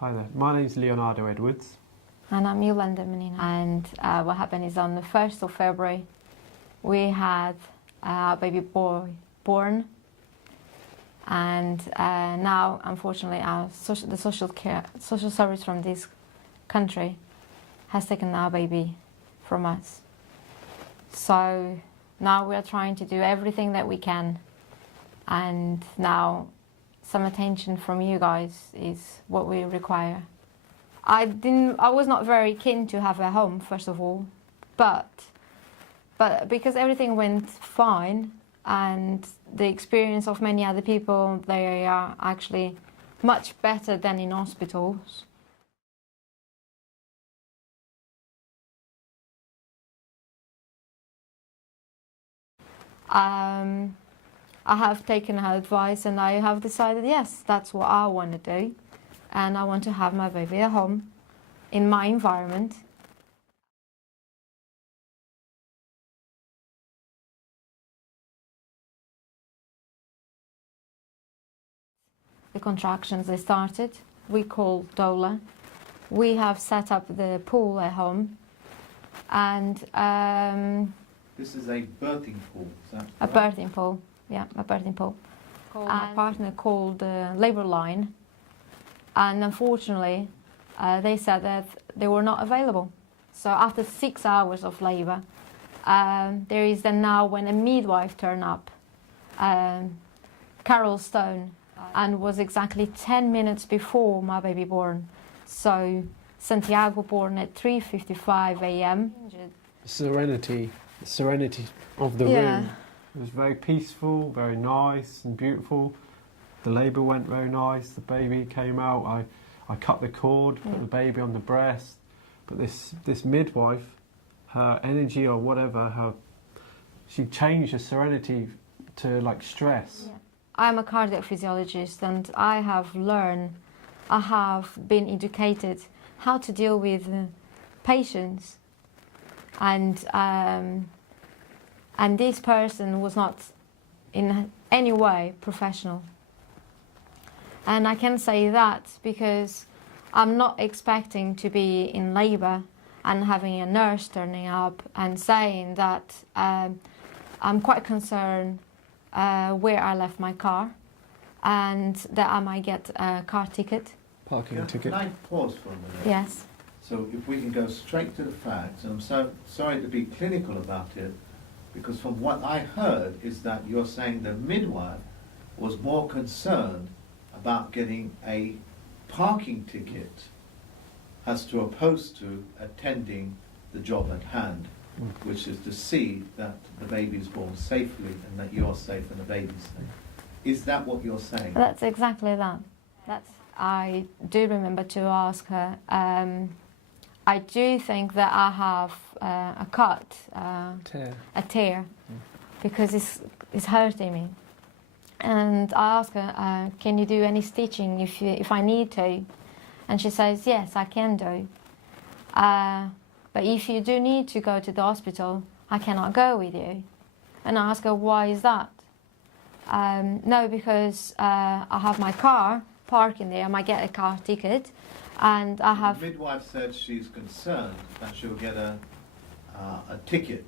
Hi there, my name's Leonardo Edwards. And I'm Iolanda Menino. And what happened is on the 1st of February, we had our baby boy born. And now, unfortunately, the social service from this country has taken our baby from us. So now we are trying to do everything that we can. And now some attention from you guys is what we require. I was not very keen to have a home, first of all, but because everything went fine and the experience of many other people, they are actually much better than in hospitals. I have taken her advice and I have decided, yes, that's what I want to do. And I want to have my baby at home, in my environment. The contractions, they started. We call doula. We have set up the pool at home. And this is a birthing pool, is that a right? birthing pool, yeah, a birthing pool. Our partner called the labour line, and unfortunately, they said that they were not available. So after 6 hours of labour, there is then now when a midwife turned up, Carol Stone, and was exactly 10 minutes before my baby born. So Santiago born at 3:55 a.m. The serenity of the room. It was very peaceful, very nice and beautiful. The labour went very nice, the baby came out, I cut the cord, put the baby on the breast. But this midwife, her energy or whatever, she changed the serenity to like stress. Yeah. I'm a cardiac physiologist and I have been educated how to deal with patients. And this person was not in any way professional. And I can say that because I'm not expecting to be in labour and having a nurse turning up and saying that I'm quite concerned where I left my car and that I might get a car ticket. Parking ticket. Can I pause for a minute? Yes. So if we can go straight to the facts, and I'm so sorry to be clinical about it, because from what I heard is that you're saying the midwife was more concerned about getting a parking ticket as opposed to attending the job at hand, which is to see that the baby is born safely and that you're safe and the baby's safe. Is that what you're saying? That's exactly that. I do remember to ask her. I do think that I have a cut, a tear, because it's hurting me. And I asked her, can you do any stitching if I need to? And she says, yes, I can do. But if you do need to go to the hospital, I cannot go with you. And I asked her, why is that? No, because I have my car parking there, I might get a car ticket. And I have... The midwife said she's concerned that she'll get a ticket.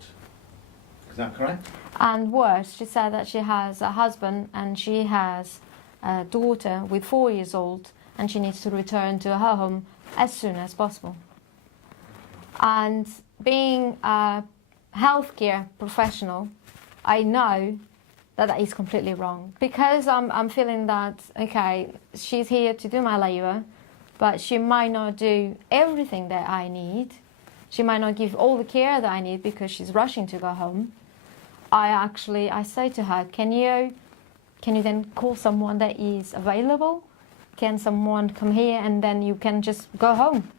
Is that correct? And worse, she said that she has a husband and she has a daughter with 4 years old and she needs to return to her home as soon as possible. And being a healthcare professional, I know that that is completely wrong. Because I'm feeling that, okay, she's here to do my labour, but she might not do everything that I need. She might not give all the care that I need because she's rushing to go home. I say to her, can you then call someone that is available? Can someone come here and then you can just go home?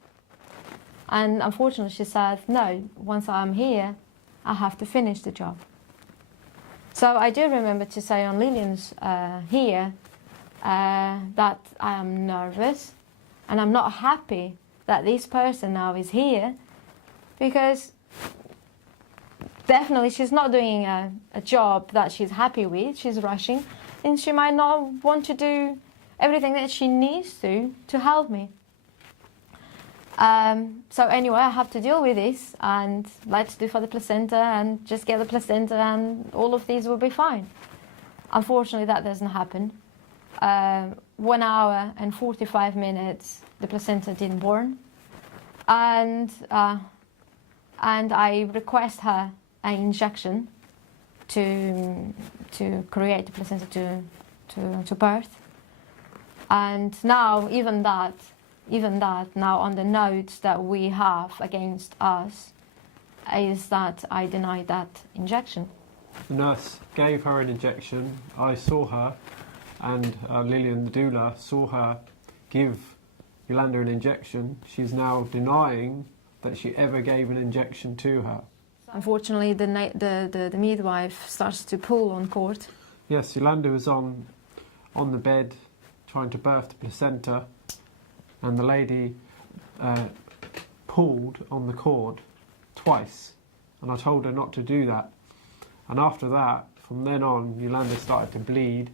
And unfortunately she said, no, once I'm here, I have to finish the job. So I do remember to say on Lillian's here that I am nervous and I'm not happy that this person now is here because definitely she's not doing a job that she's happy with. She's rushing and she might not want to do everything that she needs to help me. So anyway, I have to deal with this, and let's do for the placenta and just get the placenta, and all of these will be fine. Unfortunately, that doesn't happen. 1 hour and 45 minutes, the placenta didn't born, and I request her an injection to create the placenta to birth. And now even that now on the notes that we have against us is that I denied that injection. The nurse gave her an injection. I saw her, and Lillian, the doula, saw her give Iolanda an injection. She's now denying that she ever gave an injection to her. Unfortunately, the midwife starts to pull on court. Yes, Iolanda was on the bed trying to birth the placenta, and the lady pulled on the cord twice, and I told her not to do that. And after that, from then on, Iolanda started to bleed,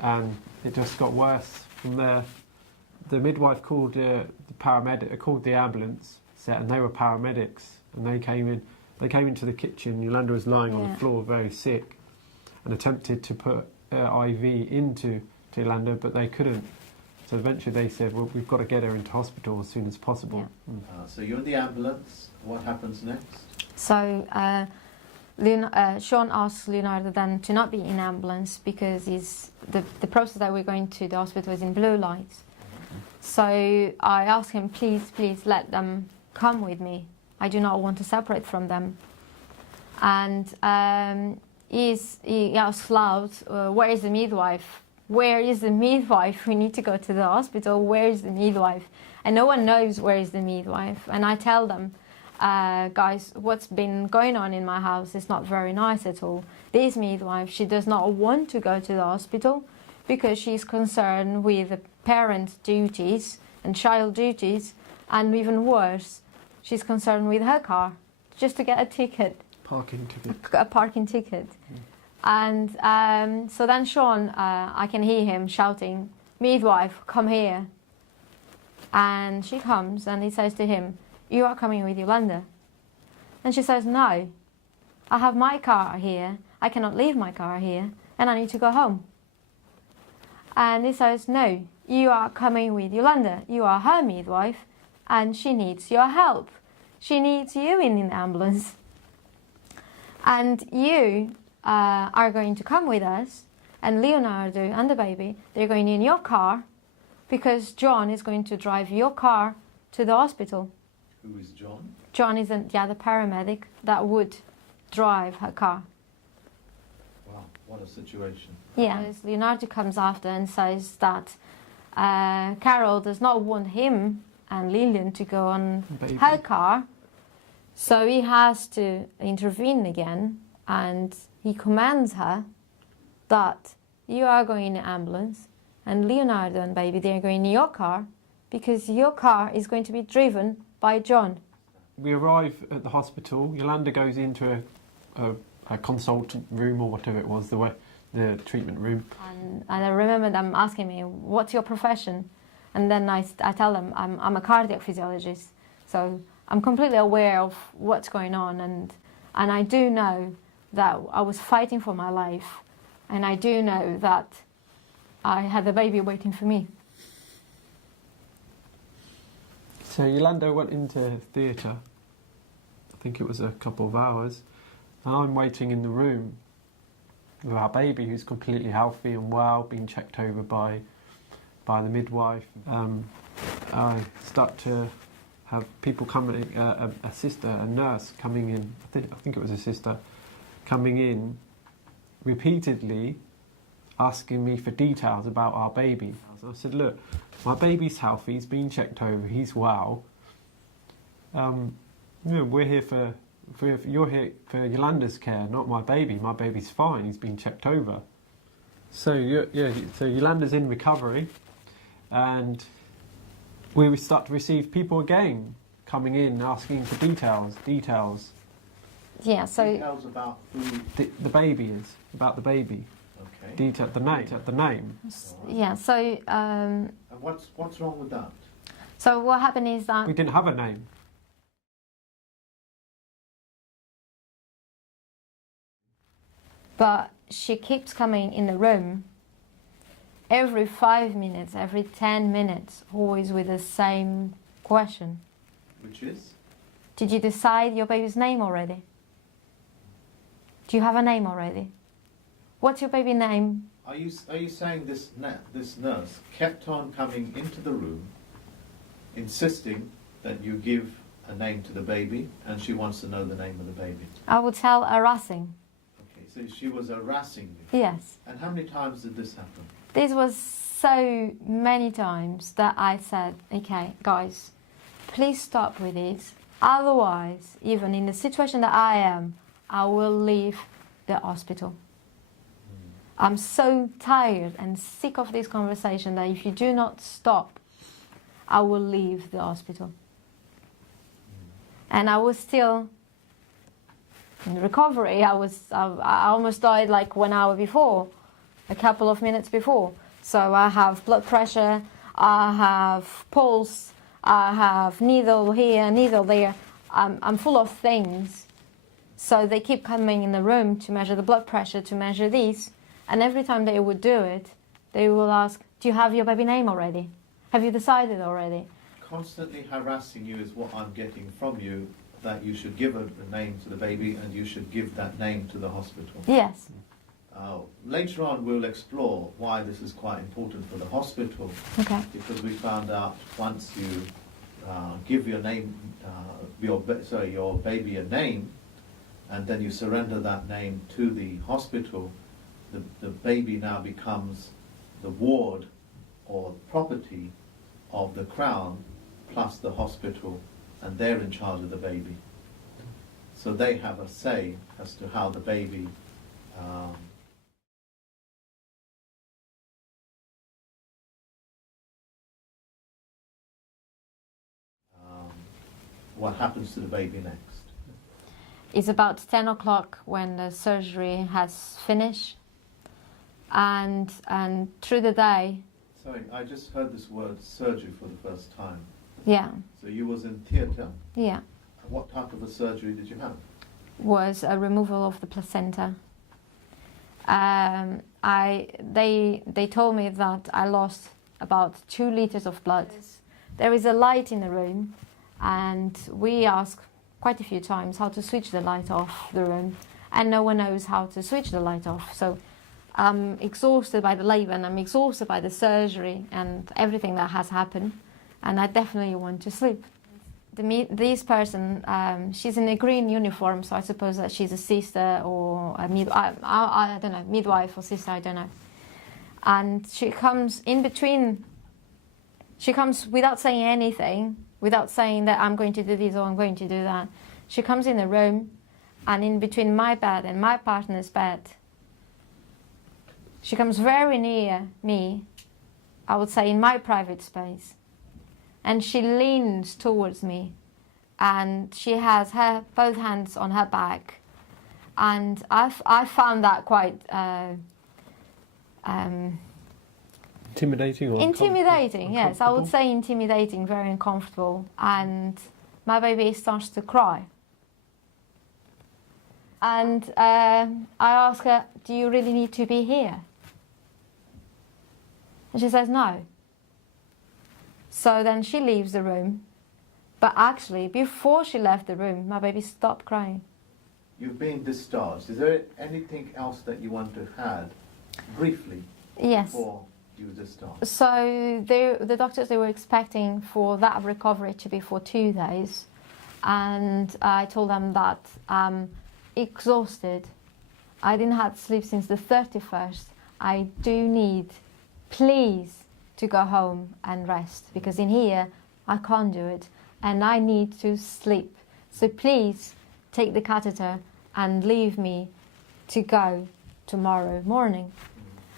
and it just got worse from there. The midwife called the paramedic, called the ambulance set, and they were paramedics, and they came in. They came into the kitchen. Iolanda was lying on the floor, very sick, and attempted to put IV into Iolanda, but they couldn't. So eventually they said, well, we've got to get her into hospital as soon as possible. Yeah. So you're in the ambulance. What happens next? So Sean asks Leonardo then to not be in ambulance because the process that we're going to the hospital is in blue lights. So I asked him, please let them come with me. I do not want to separate from them. And he asks loud, where is the midwife? Where is the midwife? We need to go to the hospital. Where is the midwife? And no one knows where is the midwife. And I tell them, guys, what's been going on in my house is not very nice at all. This midwife, she does not want to go to the hospital because she's concerned with the parent duties and child duties, and even worse, she's concerned with her car, just to get a ticket. Parking ticket. A parking ticket. And so then Sean, I can hear him shouting, midwife, come here. And she comes and he says to him, you are coming with Iolanda. And she says, no, I have my car here. I cannot leave my car here and I need to go home. And he says, no, you are coming with Iolanda. You are her midwife and she needs your help. She needs you in the ambulance. And you are going to come with us, and Leonardo and the baby, they're going in your car because John is going to drive your car to the hospital. Who is John? John is the other paramedic that would drive her car. Wow, what a situation. Yeah, Leonardo comes after and says that Carol does not want him and Lillian to go on her car, so he has to intervene again, and he commands her that you are going in an ambulance and Leonardo and baby, they are going in your car because your car is going to be driven by John. We arrive at the hospital. Iolanda goes into a consultant room or whatever it was, the treatment room. And I remember them asking me, what's your profession? And then I tell them I'm a cardiac physiologist. So I'm completely aware of what's going on, and I do know that I was fighting for my life, and I do know that I had the baby waiting for me. So Iolanda went into theatre, I think it was a couple of hours, and I'm waiting in the room with our baby who's completely healthy and well, being checked over by the midwife. I start to have people coming, a sister, a nurse coming in, I think it was a sister, coming in repeatedly asking me for details about our baby. I said, look, my baby's healthy, he's been checked over, he's well. We're here you're here for Iolanda's care, not my baby. My baby's fine, he's been checked over. So so Iolanda's in recovery, and we start to receive people again coming in asking for details. Yeah, so Details about who? The baby is, about the baby. Okay. The name. yeah, so And what's wrong with that? So what happened is that... We didn't have a name. But she keeps coming in the room every 5 minutes, every 10 minutes, always with the same question. Which is? Did you decide your baby's name already? Do you have a name already? What's your baby name? Are you saying this nurse kept on coming into the room, insisting that you give a name to the baby, and she wants to know the name of the baby? I would tell harassing. Okay, so she was harassing you. Yes. And how many times did this happen? This was so many times that I said, okay, guys, please stop with this. Otherwise, even in the situation that I am, I will leave the hospital. I'm so tired and sick of this conversation that if you do not stop, I will leave the hospital. And I was still in recovery. I almost died like 1 hour before, a couple of minutes before. So I have blood pressure, I have pulse, I have needle here, needle there. I'm full of things. So they keep coming in the room to measure the blood pressure, to measure these. And every time they would do it, they will ask, do you have your baby name already? Have you decided already? Constantly harassing you is what I'm getting from you, that you should give a name to the baby and you should give that name to the hospital. Yes. Later on we'll explore why this is quite important for the hospital. Okay. Because we found out once you give your name, your baby a name, and then you surrender that name to the hospital, the baby now becomes the ward or property of the Crown plus the hospital, and they're in charge of the baby. So they have a say as to how the baby what happens to the baby next. It's about 10 o'clock when the surgery has finished. And through the day... Sorry, I just heard this word surgery for the first time. Yeah. So you was in theatre? Yeah. What type of a surgery did you have? Was a removal of the placenta. They told me that I lost about 2 liters of blood. There is a light in the room, and we asked quite a few times how to switch the light off the room, and no one knows how to switch the light off. So I'm exhausted by the labour, and I'm exhausted by the surgery and everything that has happened, and I definitely want to sleep. This person, she's in a green uniform, so I suppose that she's a sister or a I don't know, midwife or sister, I don't know. And she comes in between, she comes without saying anything, without saying that I'm going to do this or I'm going to do that. She comes in the room, and in between my bed and my partner's bed, she comes very near me, I would say in my private space, and she leans towards me, and she has both hands on her back, and I found that quite intimidating or intimidating, yes, I would say intimidating, very uncomfortable, and my baby starts to cry. And I ask her, do you really need to be here? And she says no. So then she leaves the room, but actually before she left the room, my baby stopped crying. You've been discharged. Is there anything else that you want to add briefly? Yes. Before you were discharged? So the doctors, they were expecting for that recovery to be for 2 days, and I told them that I'm exhausted. I didn't have sleep since the 31st. I do need, please, to go home and rest, because in here I can't do it and I need to sleep. So please take the catheter and leave me to go tomorrow morning.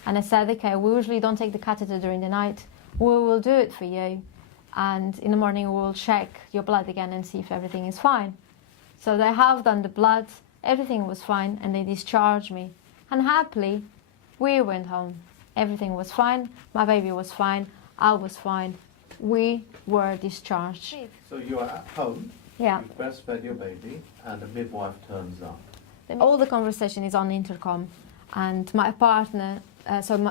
And I said, okay, we usually don't take the catheter during the night. We will do it for you, and in the morning we will check your blood again and see if everything is fine. So they have done the blood, everything was fine, and they discharged me. And happily, we went home. Everything was fine, my baby was fine, I was fine, we were discharged. So you are at home, Yeah. you've breastfed your baby, and the midwife turns up. All the conversation is on intercom, and my partner,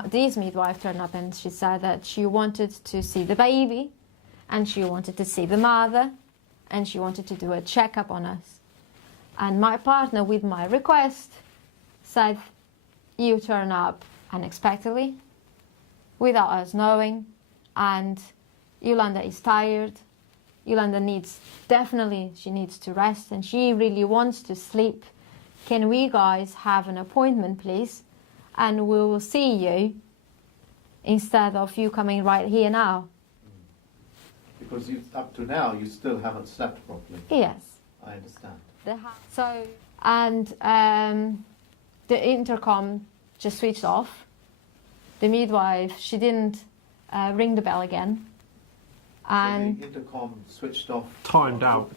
this midwife turned up and she said that she wanted to see the baby, and she wanted to see the mother, and she wanted to do a checkup on us. And my partner, with my request, said, you turn up unexpectedly, without us knowing, and Iolanda is tired. Iolanda needs to rest, and she really wants to sleep. Can we guys have an appointment, please? And we will see you instead of you coming right here now. Because up to now, you still haven't slept properly. Yes. I understand. The intercom just switched off. The midwife, she didn't ring the bell again. And so the intercom switched off? Timed out.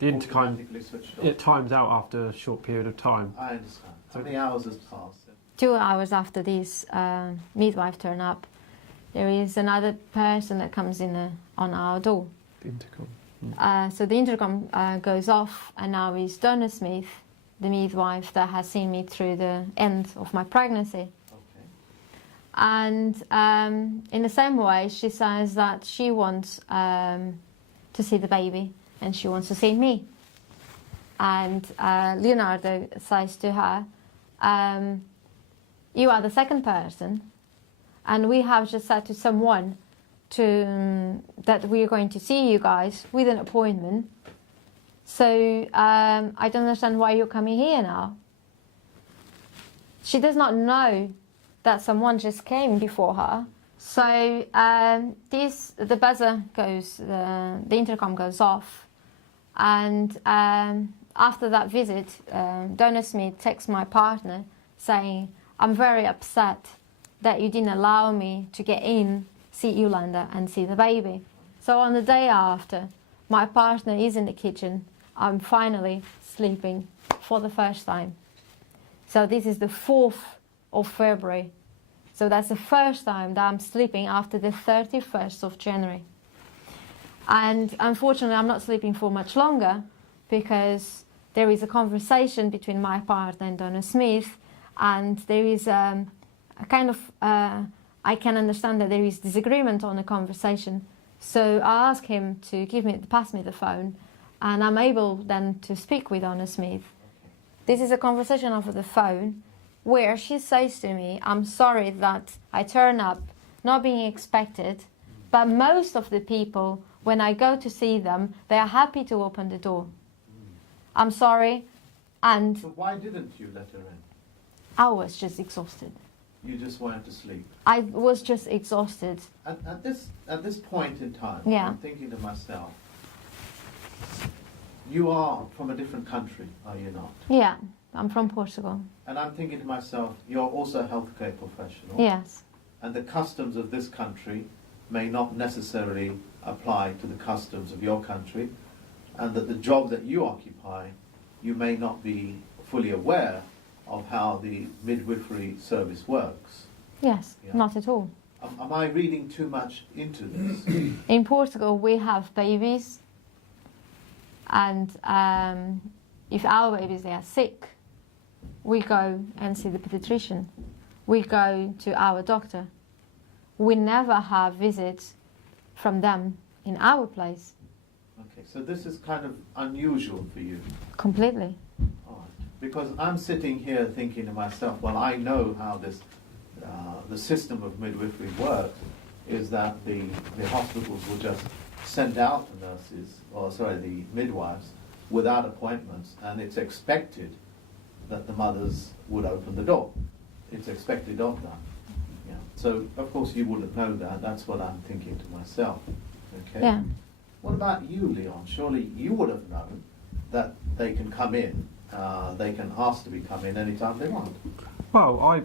The intercom, automatically switched off? it times out after a short period of time. I understand. How many hours has passed? 2 hours after this midwife turned up, there is another person that comes in on our door. The intercom. So the intercom goes off, and now is Donna Smith, the midwife that has seen me through the end of my pregnancy. Okay. And in the same way, she says that she wants to see the baby, and she wants to see me. And Leonardo says to her, you are the second person, and we have just said to someone that we are going to see you guys with an appointment. So I don't understand why you're coming here now. She does not know that someone just came before her. So the buzzer goes, the intercom goes off, and after that visit, Donna Smith texts my partner saying, I'm very upset that you didn't allow me to get in, see Iolanda and see the baby. So on the day after, my partner is in the kitchen. I'm finally sleeping for the first time. So this is the 4th of February. So that's the first time that I'm sleeping after the 31st of January. And unfortunately, I'm not sleeping for much longer, because there is a conversation between my partner and Donna Smith, and there is a kind of, I can understand that there is disagreement on the conversation. So I ask him to pass me the phone, and I'm able then to speak with Donna Smith. This is a conversation over the phone where she says to me, I'm sorry that I turn up not being expected, but most of the people, when I go to see them, they are happy to open the door. I'm sorry, and... So why didn't you let her in? I was just exhausted. You just wanted to sleep? I was just exhausted. At this point in time, Yeah. I'm thinking to myself, you are from a different country, are you not? Yeah, I'm from Portugal. And I'm thinking to myself, you're also a healthcare professional. Yes. And the customs of this country may not necessarily apply to the customs of your country, and that the job that you occupy, you may not be fully aware of how the midwifery service works. Yes, Yeah. not at all. Am I reading too much into this? In Portugal, we have babies, and if our babies they are sick, we go and see the pediatrician. We go to our doctor. We never have visits from them in our place. Okay, so this is kind of unusual for you. Completely. All right. Because I'm sitting here thinking to myself, well, I know how this, the system of midwifery works, is that the hospitals will just send out the nurses, the midwives, without appointments, and it's expected that the mothers would open the door. It's expected of them. Yeah. So, of course, you wouldn't know that. That's what I'm thinking to myself. Okay. Yeah. What about you, Leon? Surely you would have known that they can come in, they can ask to be come in anytime they want. Well,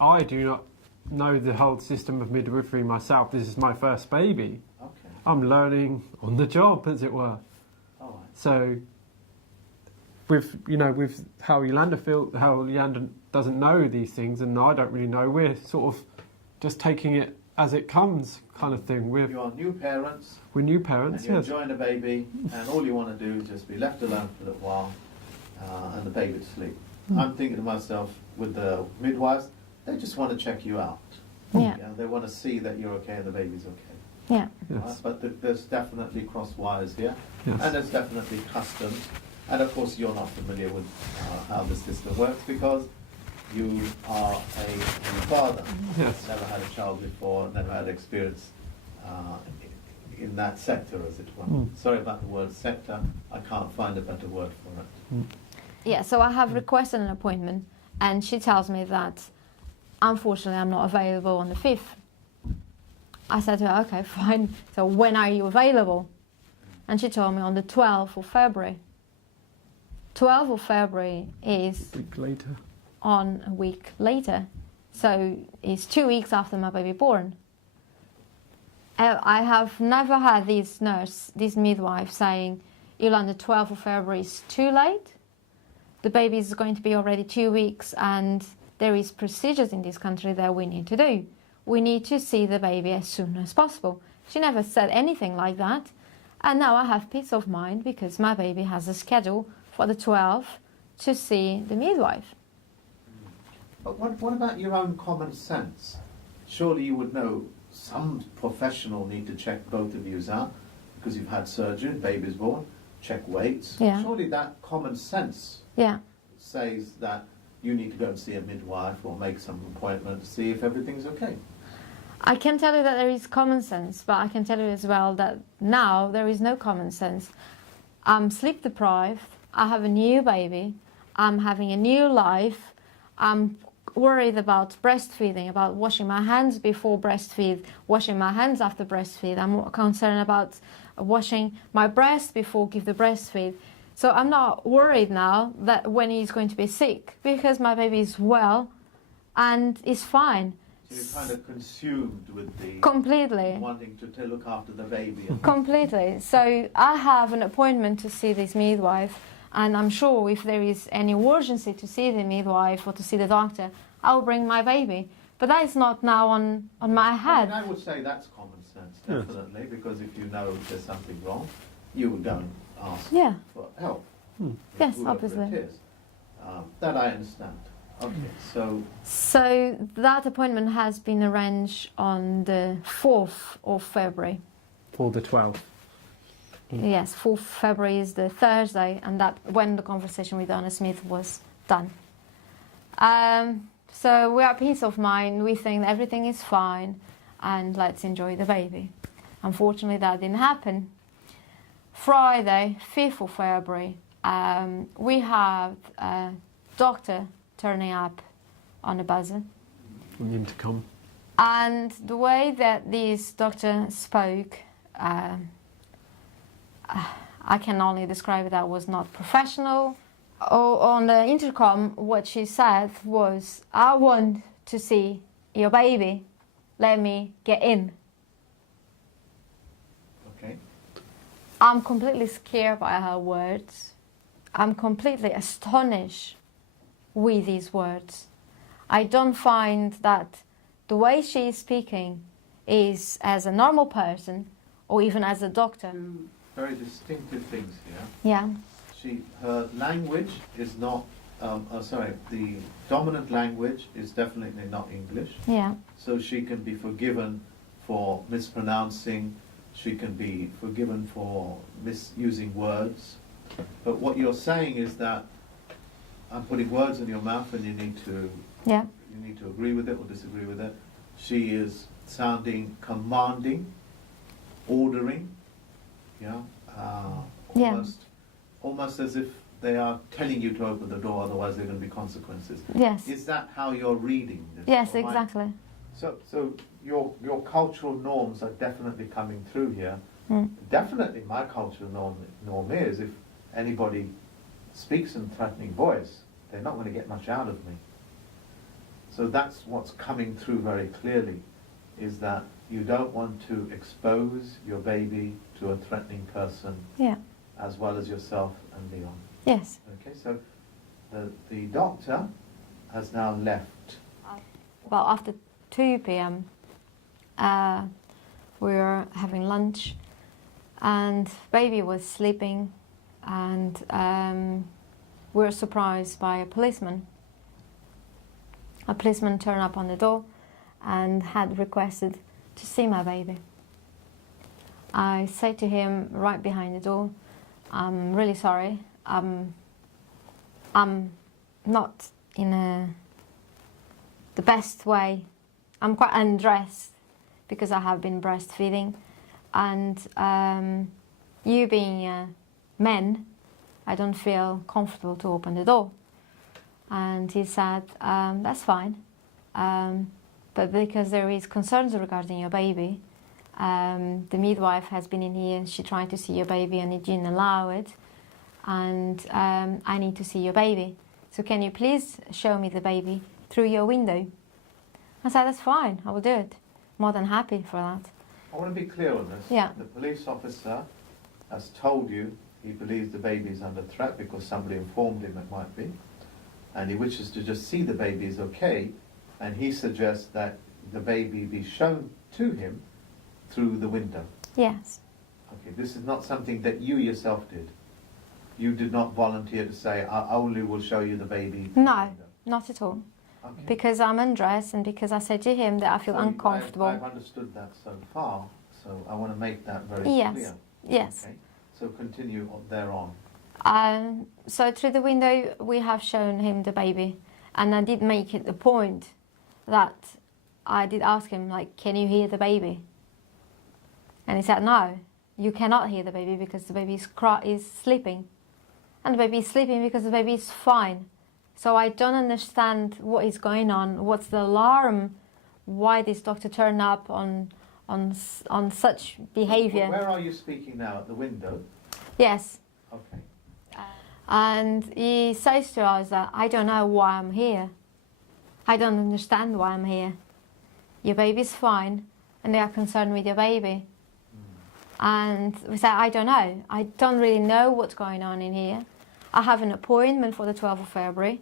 I do not know the whole system of midwifery myself. This is my first baby. Okay. I'm learning on the job, as it were. All right. So, with how Iolanda doesn't know these things, and I don't really know. We're sort of just taking it as it comes kind of thing. You are new parents, We're new and parents, you're yes. enjoying a baby, and all you want to do is just be left alone for a little while, and the baby to sleep. I'm thinking to myself, with the midwives, they just want to check you out. Yeah. They want to see that you're okay and the baby's okay. Yeah. Yes. But there's definitely cross wires here, Yes. and there's definitely customs. And of course, you're not familiar with how the system works because you are a father. Yes. Never had a child before, never had experience in that sector, as it were. Mm. Sorry about the word sector. I can't find a better word for it. Mm. Yeah, so I have requested an appointment, and she tells me that, unfortunately, I'm not available on the 5th. I said to her, okay, fine, so when are you available? And she told me on the 12th of February. 12th of February is A week later. on a week later, so it's 2 weeks after my baby born. I have never had this midwife saying, Iolanda, 12th of February is too late. The baby is going to be already 2 weeks, and there is procedures in this country that we need to do. We need to see the baby as soon as possible. She never said anything like that. And now I have peace of mind because my baby has a schedule for the 12th to see the midwife. But what about your own common sense? Surely you would know some professional need to check both of you out because you've had surgery, baby's born, check weights. Yeah. Surely that common sense Yeah. says that you need to go and see a midwife or make some appointment to see if everything's okay. I can tell you that there is common sense, but I can tell you as well that now there is no common sense. I'm sleep deprived, I have a new baby, I'm having a new life, I'm worried about breastfeeding, about washing my hands before breastfeed, washing my hands after breastfeed. I'm concerned about washing my breast before give the breastfeed. So I'm not worried now that when he's going to be sick because my baby is well and is fine. So you're kind of consumed with the Completely. wanting to look after the baby. Completely. So I have an appointment to see this midwife, and I'm sure if there is any urgency to see the midwife or to see the doctor, I'll bring my baby. But that is not now on my head. I would say that's common sense, Yes. definitely, because if you know there's something wrong, you would go and ask Yeah. for help. Yes, whoever obviously. it is. That I understand. Okay, so So that appointment has been arranged on the 4th of February. For the 12th. Yes, 4th February is the Thursday, and that when the conversation with Anna Smith was done. So we are peace of mind. We think that everything is fine, and let's enjoy the baby. Unfortunately, that didn't happen. Friday, 5th of February, we have a doctor turning up on a buzzer. We need to come. And the way that this doctor spoke, I can only describe it that was not professional. On the intercom, what she said was, I want to see your baby. Let me get in. okay. I'm completely scared by her words. I'm completely astonished with these words. I don't find that the way she is speaking is as a normal person or even as a doctor. Two very distinctive things here. Yeah, Her language is not. The dominant language is definitely not English. yeah, So she can be forgiven for mispronouncing. She can be forgiven for misusing words. But what you're saying is that I'm putting words in your mouth, and you need to yeah, agree with it or disagree with it. She is sounding commanding, ordering, almost as if they are telling you to open the door, otherwise there are going to be consequences. yes, Is that how you're reading this? yes, Or am I- exactly. So your cultural norms are definitely coming through here. Mm. Definitely my cultural norm is if anybody speaks in threatening voice, they're not going to get much out of me. So that's what's coming through very clearly, is that you don't want to expose your baby to a threatening person Yeah, as well as yourself and Leon. yes. Okay, so the doctor has now left. Well, after 2 p.m., We were having lunch, and baby was sleeping, and we were surprised by a policeman. A policeman turned up on the door and had requested to see my baby. I said to him right behind the door, "I'm really sorry. I'm not in the best way. I'm quite undressed because I have been breastfeeding, and you being men, I don't feel comfortable to open the door." And he said, "That's fine, but because there is concerns regarding your baby, the midwife has been in here, she tried to see your baby and it didn't allow it, and I need to see your baby. So can you please show me the baby through your window?" I said, "That's fine, I will do it. More than happy for that." I want to be clear on this. Yeah. The police officer has told you he believes the baby is under threat because somebody informed him it might be, and he wishes to just see the baby is okay, and he suggests that the baby be shown to him through the window. Yes. Okay, this is not something that you yourself did. You did not volunteer to say, "I only will show you the baby." through the No, window." not at all. Okay. Because I'm undressed and because I said to him that I feel So uncomfortable. I've understood that so far, so I want to make that very Yes. clear. Yes. Okay, so continue thereon. So through the window we have shown him the baby, and I did make it a point that I did ask him, like, "Can you hear the baby?" And he said, "No, you cannot hear the baby because the baby is sleeping, and the baby is sleeping because the baby is fine. So I don't understand what is going on. What's the alarm? Why this doctor turned up on such behaviour?" Where are you speaking now? At the window? Yes. Okay. And he says to us that, "I don't know why I'm here. I don't understand why I'm here. Your baby's fine, and they are concerned with your baby." And we said, "I don't know. I don't really know what's going on in here. I have an appointment for the 12th of February.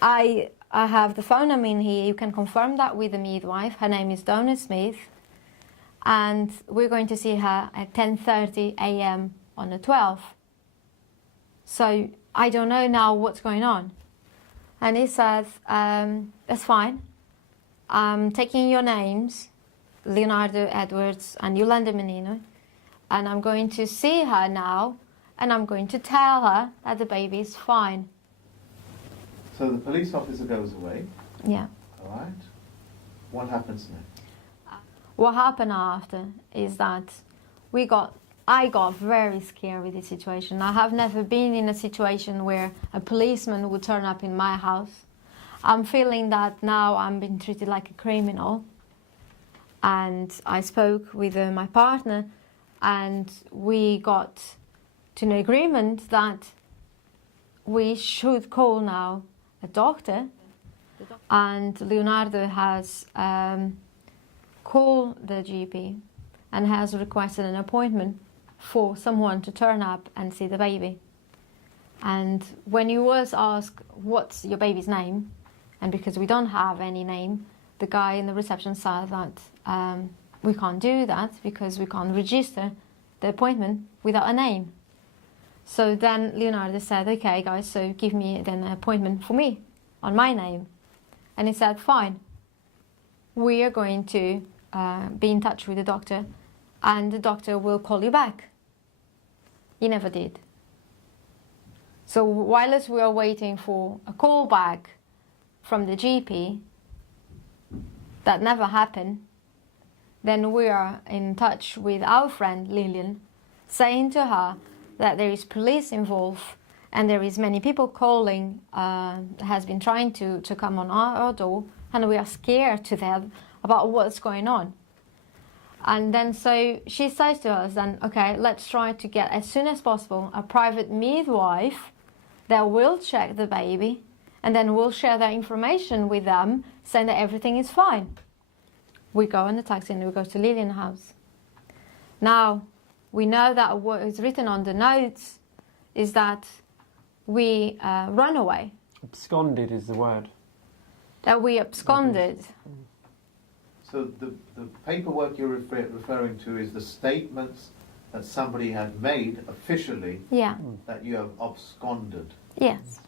I have the phone number in here. You can confirm that with the midwife. Her name is Donna Smith. And we're going to see her at 10:30 a.m. on the 12th. So I don't know now what's going on." And he says, "That's fine. I'm taking your names, Leonardo Edwards and Iolanda Menino, and I'm going to see her now, and I'm going to tell her that the baby is fine." So the police officer goes away. Yeah. All right. What happens next? What happened after is that I got very scared with the situation. I have never been in a situation where a policeman would turn up in my house. I'm feeling that now I'm being treated like a criminal. And I spoke with my partner, and we got to an agreement that we should call now a doctor. And Leonardo has called the GP and has requested an appointment for someone to turn up and see the baby. And when he was asked, "What's your baby's name?" and because we don't have any name, the guy in the reception said that we can't do that because we can't register the appointment without a name. So then Leonardo said, "Okay guys, so give me then an appointment for me on my name." And he said, "Fine, we are going to be in touch with the doctor and the doctor will call you back." He never did. So whilst we are waiting for a call back from the GP, that never happened, then we are in touch with our friend Lillian, saying to her that there is police involved and there is many people calling, has been trying to come on our door, and we are scared to death about what's going on. And then so she says to us then, "Okay, let's try to get as soon as possible a private midwife that will check the baby, and then we'll share that information with them, saying that everything is fine." We go in the taxi and we go to Lillian's house. Now, we know that what is written on the notes is that we run away. Absconded is the word. That we absconded. So the paperwork you're referring to is the statements that somebody had made officially Yeah. that you have absconded. Yes.